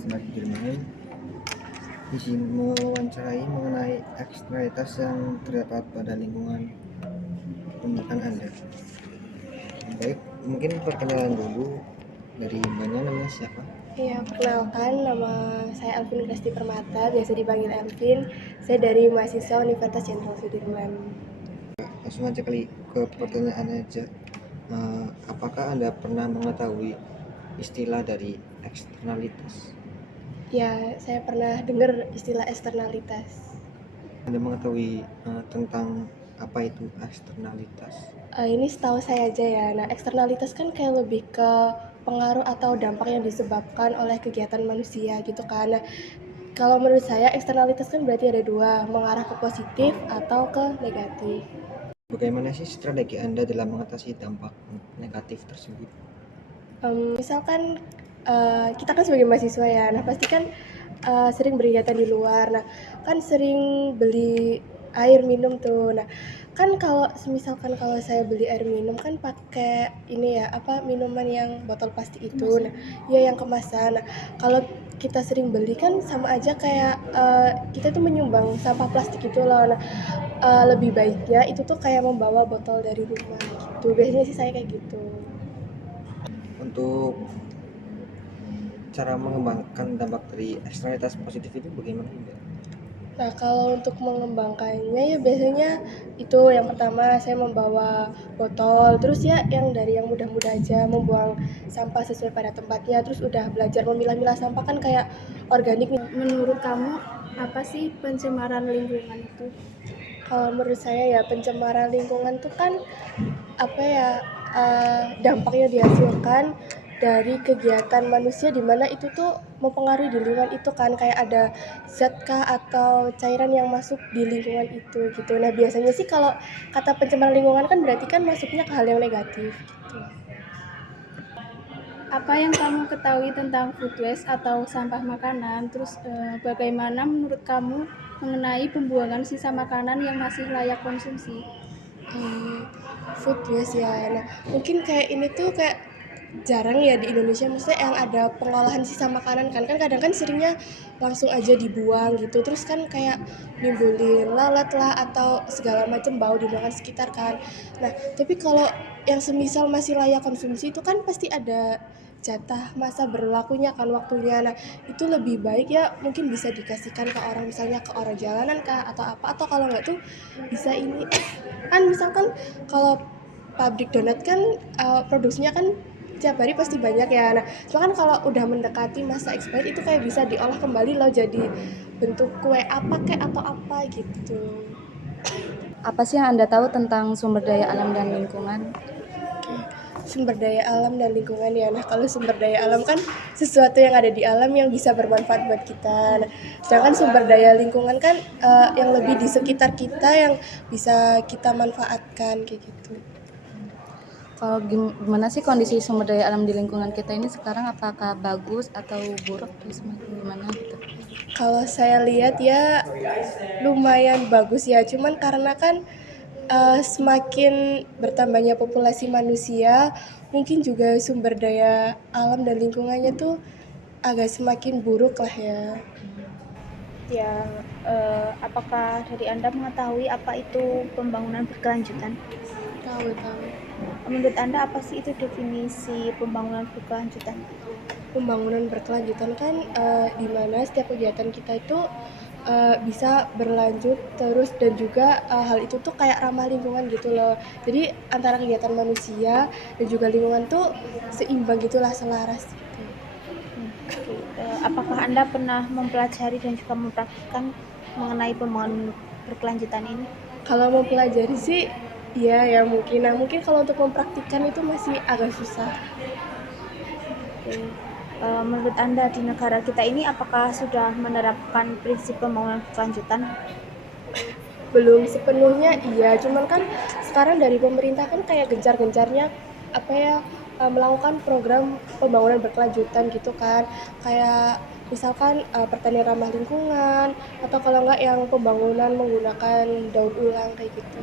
Ahmad Dirmain. Izin mewawancarai mengenai eksternalitas yang terdapat pada lingkungan pendidikan Anda. Baik, mungkin perkenalan dulu dari Mbaknya, namanya siapa? Iya, perkenalkan, nama saya Alvin Kresti Permata, biasa dipanggil Alvin. Saya dari mahasiswa Universitas Jenderal Sudirman. Langsung aja kali ke pertanyaan aja. Apakah Anda pernah mengetahui istilah dari eksternalitas? Ya, saya pernah dengar istilah eksternalitas. Anda mengetahui tentang apa itu eksternalitas? Ini setahu saya aja ya. Nah, eksternalitas kan kayak lebih ke pengaruh atau dampak yang disebabkan oleh kegiatan manusia gitu kan. Nah, kalau menurut saya eksternalitas kan berarti ada dua, mengarah ke positif atau ke negatif. Bagaimana sih strategi Anda dalam mengatasi dampak negatif tersebut? Misalkan kita kan sebagai mahasiswa ya, nah pasti kan sering berkegiatan di luar. Nah, kan sering beli air minum tuh. Nah, kan kalau misalkan kalau saya beli air minum kan pakai ini ya, apa minuman yang botol plastik itu. Nah, ya yang kemasan. Nah, kalau kita sering beli kan sama aja kayak kita tuh menyumbang sampah plastik itu loh. Nah, lebih baiknya itu tuh kayak membawa botol dari rumah gitu. Biasanya sih saya kayak gitu. Untuk cara mengembangkan dampak dari eksternalitas positif itu bagaimana Mbak? Nah, kalau untuk mengembangkannya ya biasanya itu yang pertama saya membawa botol, terus ya yang dari yang mudah-mudah aja, membuang sampah sesuai pada tempatnya, terus udah belajar memilah-milah sampah kan kayak organik. Menurut kamu apa sih pencemaran lingkungan itu? Kalau menurut saya ya pencemaran lingkungan tuh kan apa ya, dampak yang dihasilkan dari kegiatan manusia di mana itu tuh mempengaruhi di lingkungan itu kan, kayak ada zat kah atau cairan yang masuk di lingkungan itu gitu. Nah, biasanya sih kalau kata pencemaran lingkungan kan berarti kan masuknya ke hal yang negatif gitu. Apa yang kamu ketahui tentang food waste atau sampah makanan? Terus bagaimana menurut kamu mengenai pembuangan sisa makanan yang masih layak konsumsi? Food waste ya. Nah, mungkin kayak ini tuh kayak jarang ya di Indonesia, maksudnya yang ada pengolahan sisa makanan kan kadang kan seringnya langsung aja dibuang gitu, terus kan kayak nimbulin lalat lah atau segala macam bau di lingkungan sekitar kan. Nah, tapi kalau yang semisal masih layak konsumsi itu kan pasti ada jatah masa berlakunya kan, waktunya. Nah, itu lebih baik ya mungkin bisa dikasihkan ke orang, misalnya ke orang jalanan kah atau apa, atau kalau nggak tuh bisa ini kan misalkan kalau pabrik donat kan produksinya kan tiap hari pasti banyak ya. Nah, cuma kan kalau udah mendekati masa expired itu kayak bisa diolah kembali loh jadi bentuk kue apa kayak atau apa gitu. Apa sih yang Anda tahu tentang sumber daya alam dan lingkungan? Sumber daya alam dan lingkungan ya. Nah, kalau sumber daya alam kan sesuatu yang ada di alam yang bisa bermanfaat buat kita. Nah, sedangkan sumber daya lingkungan kan yang lebih di sekitar kita yang bisa kita manfaatkan kayak gitu. Kalau gimana sih kondisi sumber daya alam di lingkungan kita ini sekarang, apakah bagus atau buruk atau semakin gimana gitu? Kalau saya lihat ya lumayan bagus ya, cuman karena kan semakin bertambahnya populasi manusia, mungkin juga sumber daya alam dan lingkungannya tuh agak semakin buruk lah ya. Ya, apakah dari Anda mengetahui apa itu pembangunan berkelanjutan? Tahu. Menurut Anda apa sih itu definisi pembangunan berkelanjutan? Pembangunan berkelanjutan kan di mana setiap kegiatan kita itu bisa berlanjut terus, dan juga hal itu tuh kayak ramah lingkungan gitu loh. Jadi antara kegiatan manusia dan juga lingkungan tuh seimbang gitulah, selaras gitu. Apakah Anda pernah mempelajari dan juga mempraktikkan mengenai pembangunan berkelanjutan ini? Kalau mau pelajari sih iya ya mungkin. Nah, mungkin kalau untuk mempraktikkan itu masih agak susah. Menurut Anda di negara kita ini apakah sudah menerapkan prinsip pembangunan berkelanjutan? Belum sepenuhnya iya, cuman kan sekarang dari pemerintah kan kayak gencar-gencarnya apa ya, melakukan program pembangunan berkelanjutan gitu kan, kayak misalkan pertanian ramah lingkungan, atau kalau enggak yang pembangunan menggunakan daur ulang kayak gitu.